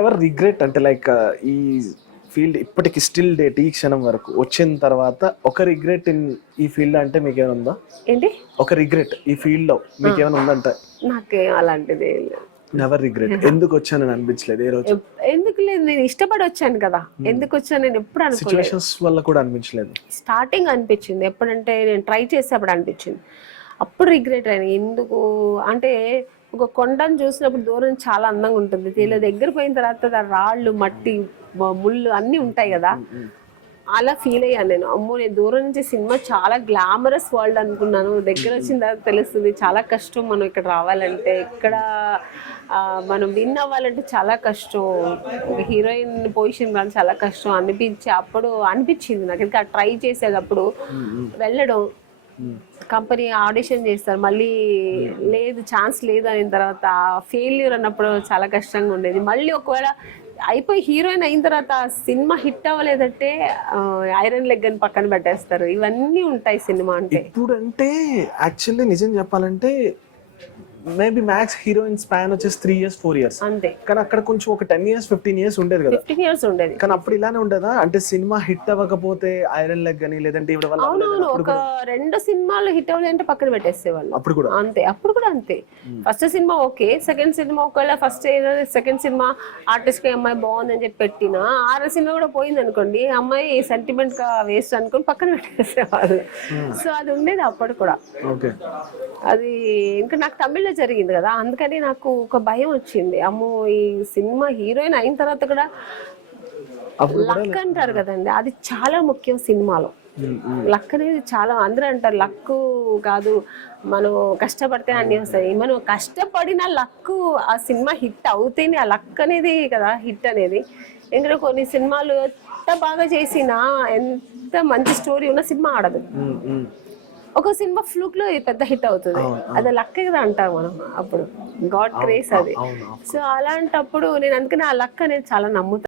Ever regret అంటే like ఈ field ఇప్పటికి స్టిల్ డేట్ ఈ క్షణం వరకు వచ్చిన తర్వాత ఒక రిగ్రెట్ ఇన్ ఈ ఫీల్డ్ అంటే మీకు ఏమైనా ఉందా? ఏంటి ఒక రిగ్రెట్ ఈ ఫీల్డ్ లో మీకు ఏమైనా ఉందంటే? నాకేం అలాంటిది ఏం లేదు. Never regret. ఎందుకు వచ్చానని అనిపించలేదు ఏ రోజు? ఎందుకు లేదు, నేను ఇష్టపడి వచ్చాను కదా. ఎందుకు వచ్చాను నేను ఎప్పుడు అనుకోలేదు. సిచ్యువేషన్స్ వల్ల కూడా అనిపించలేదు? స్టార్టింగ్ అనిపించింది, ఎప్పుడంటే నేను ట్రై చేసేప్పుడు అనిపించింది. అప్పుడు రిగ్రెట్ అయినా. ఎందుకు అంటే ఒక కొండను చూసినప్పుడు దూరం చాలా అందంగా ఉంటుంది, ఇలా దగ్గర పోయిన తర్వాత రాళ్ళు మట్టి ముళ్ళు అన్నీ ఉంటాయి కదా, అలా ఫీల్ అయ్యాను నేను. అమ్మో, నేను దూరం నుంచి సినిమా చాలా గ్లామరస్ వరల్డ్ అనుకున్నాను, దగ్గర వచ్చిన తర్వాత తెలుస్తుంది చాలా కష్టం మనం ఇక్కడ రావాలంటే, ఇక్కడ మనం విన్ అవ్వాలంటే చాలా కష్టం, హీరోయిన్ పొజిషన్ కానీ చాలా కష్టం అప్పుడు అనిపించింది నాకు. ఇంకా ట్రై చేసేటప్పుడు వెళ్ళడం, కంపెనీ ఆడిషన్ చేస్తారు, మళ్ళీ లేదు ఛాన్స్ లేదు అయిన తర్వాత ఫెయిల్యూర్ అన్నప్పుడు చాలా కష్టంగా ఉండేది. మళ్ళీ ఒకవేళ అయిపోయి హీరోయిన్ అయిన తర్వాత సినిమా హిట్ అవ్వలేదంటే ఐరన్ లెగ్ అని పక్కన పెట్టేస్తారు. ఇవన్నీ ఉంటాయి సినిమా అంటే. ఇప్పుడు అంటే యాక్చువల్లీ నిజం చెప్పాలంటే మేబీ మ్యాక్స్ హీరోయిన్ స్పాన్ వచ్చేసి 3 years 4 years అంతే. కానీ అక్కడ కొంచెం ఒక 10 years 15 years ఉండేది కదా. 15 years ఉండేది. కానీ అప్పుడు ఇలానే ఉండదా? అంటే సినిమా హిట్ అవ్వకపోతే ఐరన్ లెగ్ అని లేదంటే ఇవ్వడం వల్ల అవునవును, ఒక 2 సినిమాలు హిట్ అవ్వాలంటే పక్కన పెట్టేసేవాళ్ళు. అప్పుడు కూడా అంతే. అప్పుడు కూడా అంతే. First cinema okay, second cinema ఒకవేళ ఫస్ట్ సెకండ్ సినిమా ఆర్టిస్ట్ కి అమ్మాయి బాగుందని చెప్పి పెట్టినా 6వ సినిమా కూడా పోయింది అనుకోండి, అమ్మాయి సెంటిమెంట్ గా వేస్ట్ అనుకుని పక్కన పెట్టేసేవాళ్ళు. సో అది ఉండేది అప్పుడు కూడా. ఓకే. అది ఇంకా నాకు తమిళ్లో జరిగింది కదా, అందుకని నాకు ఒక భయం వచ్చింది. అమ్మో, ఈ సినిమా హీరోయిన్ అయిన తర్వాత కూడా లక్ అంటారు కదండి, అది చాలా ముఖ్యం సినిమాలో. లక్ అనేది చాలా, అందరూ అంటారు లక్ కాదు, మనం కష్టపడితే అన్ని వస్తాయి. మనం కష్టపడిన లక్ ఆ సినిమా హిట్ అవుతేనే ఆ లక్ అనేది కదా హిట్ అనేది. ఎందుకంటే కొన్ని సినిమాలు ఎంత బాగా చేసినా, ఎంత మంచి స్టోరీ ఉన్న సినిమా ఆడదు. ఒక సినిమా ఫ్లూక్ లో పెద్ద హిట్ అవుతుంది, అది లక్ కదా అంటాం మనం. అప్పుడు గాడ్ గ్రేస్ అది. సో అలాంటప్పుడు నేను అందుకని ఆ లక్ అనేది చాలా నమ్ముతాను.